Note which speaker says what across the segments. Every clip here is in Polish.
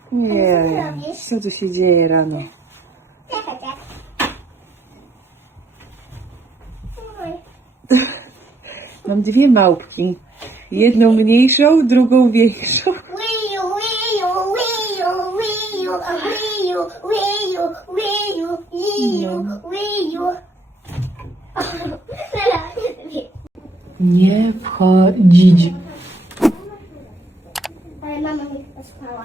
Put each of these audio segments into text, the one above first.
Speaker 1: Nie, co tu się dzieje rano? Mam dwie małpki. Jedną mniejszą, drugą większą. Nie wchodzić.
Speaker 2: Ale mama mnie chyba spała.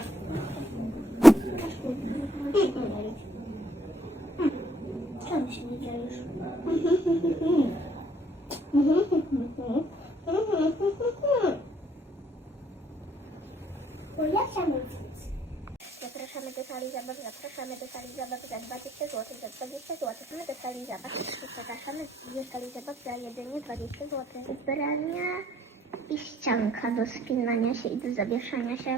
Speaker 2: Czemu się nie dzielisz? Bo ja chciałam nic. Zapraszamy do sali zabaw, zapraszamy do sali zabaw za 20 zł, za 20 zł. My do sali zabaw, zapraszamy do sali zabaw za jedynie 20 zł. Zbierania i ścianka do spinania się i do zawieszania się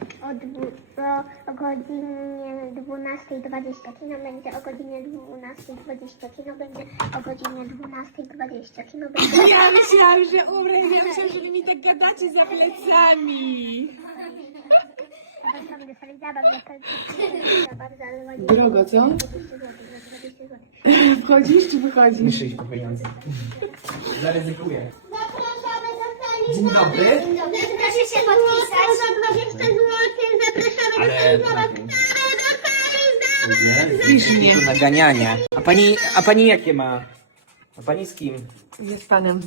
Speaker 2: o godzinie 12:20. Kino będzie o godzinie 12:20. Kino będzie o godzinie 12:20. Kino będzie...
Speaker 1: Ja myślałam, że umrę. Ja myślałam, że wy mi tak gadacie za plecami.
Speaker 2: Zapraszamy do sali zabaw, za 20 zł.
Speaker 1: Drogo, co?
Speaker 2: 20 zł, za 20 zł.
Speaker 1: Wchodzisz czy wychodzisz?
Speaker 3: Muszę iść po pieniądze. Zaryzykuję.
Speaker 2: Zapraszamy do sali
Speaker 3: Dzień dobry.
Speaker 2: Dzień dobry. Proszę się podpisać. Za 20 zł. Zapraszamy do sali zabaw.
Speaker 1: Pisz mnie.
Speaker 3: Tu naganiania. A pani jakie ma? A pani z kim?
Speaker 1: Jest panem.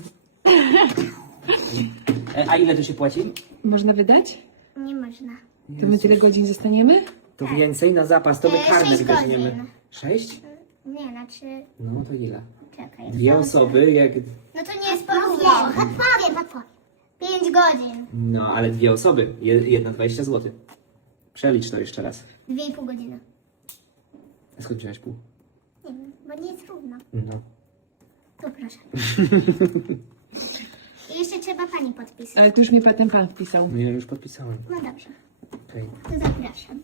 Speaker 3: A ile tu się płaci?
Speaker 1: Można wydać?
Speaker 2: Nie można.
Speaker 1: To my tyle godzin zostaniemy?
Speaker 3: To więcej na zapas, to my karnet
Speaker 2: 6
Speaker 3: weźmiemy.
Speaker 2: godzin.
Speaker 3: 6?
Speaker 2: Nie, znaczy...
Speaker 3: No to ile?
Speaker 2: Czekaj.
Speaker 3: Dwie osoby, jak...
Speaker 2: No to nie jest porówno. Odpowiem. 5 godzin.
Speaker 3: No, ale dwie osoby. Jedna 20 zł. Przelicz to jeszcze raz.
Speaker 2: 2,5 godziny.
Speaker 3: A skąd wziąłeś pół?
Speaker 2: Nie wiem, bo nie jest równo.
Speaker 3: No.
Speaker 2: Tu proszę. I jeszcze trzeba pani podpisać.
Speaker 1: Ale tu już mnie ten pan wpisał.
Speaker 3: No ja już podpisałem.
Speaker 2: No dobrze,
Speaker 3: Okej.
Speaker 2: to zapraszam.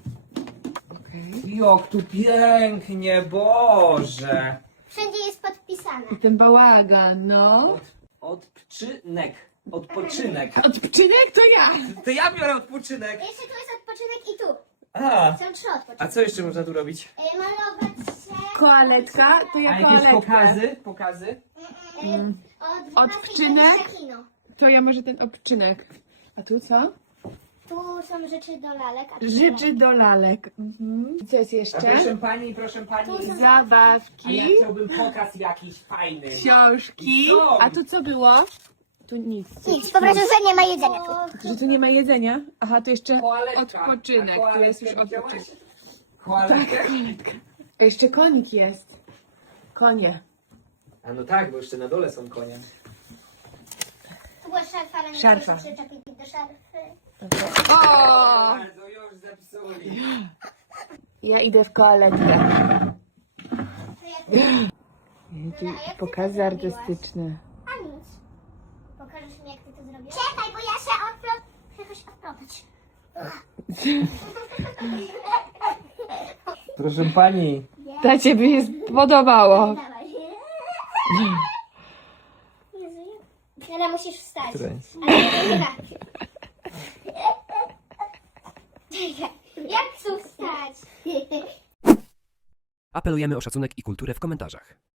Speaker 3: Jak tu pięknie, Boże!
Speaker 2: Wszędzie jest podpisane.
Speaker 1: I ten bałagan, no.
Speaker 3: Odpoczynek. Odpoczynek.
Speaker 1: Odpoczynek to ja.
Speaker 3: To ja biorę odpoczynek.
Speaker 2: Jeszcze tu jest odpoczynek i tu.
Speaker 3: A,
Speaker 2: Są 3 odpoczynki.
Speaker 3: a co jeszcze można tu robić?
Speaker 2: Malować się.
Speaker 1: Koaletka to
Speaker 3: A
Speaker 1: ja
Speaker 3: jakieś
Speaker 1: koaletkę.
Speaker 3: pokazy? Pokazy?
Speaker 2: Od 12
Speaker 1: Odpoczynek?
Speaker 2: do kino.
Speaker 1: To ja może ten odpoczynek. A tu co?
Speaker 2: Tu są rzeczy do lalek. A tu
Speaker 1: Rzeczy do lalek. Mhm. Co jest
Speaker 3: A
Speaker 1: jeszcze?
Speaker 3: proszę pani. A
Speaker 1: Zabawki,
Speaker 3: ja chciałbym pokaz jakiś fajny.
Speaker 1: książki.
Speaker 3: Co?
Speaker 1: A tu co było? Tu nic.
Speaker 2: Nic, po prostu, że nie ma jedzenia tu.
Speaker 1: Że tu nie ma jedzenia? Aha, tu jeszcze
Speaker 3: Koaletka.
Speaker 1: odpoczynek.
Speaker 3: A
Speaker 1: Tu jest już
Speaker 3: koaletkę
Speaker 1: odpoczynek.
Speaker 3: widziałaś? Koaletkę?
Speaker 1: A jeszcze konik jest. Konie.
Speaker 3: A no tak, bo jeszcze na dole są konie.
Speaker 2: Tu była szarfa, ale nie
Speaker 1: Szarfa.
Speaker 2: proszę przyczepić do szarfy.
Speaker 1: O!
Speaker 3: Bardzo już zepsuli.
Speaker 1: Ja idę w koaletkę.
Speaker 2: To jak ty...
Speaker 1: Pokazy artystyczne.
Speaker 2: A nic. Pokażesz mi, jak ty to zrobiłeś? Czekaj, bo ja się jakoś odplątać.
Speaker 3: Proszę pani.
Speaker 1: To ciebie się podobało.
Speaker 2: Dawaj. Jezu, ale musisz wstać.
Speaker 3: Której?
Speaker 2: Ale nie tak. Czekaj, jak chcę wstać?
Speaker 4: Apelujemy o szacunek i kulturę w komentarzach.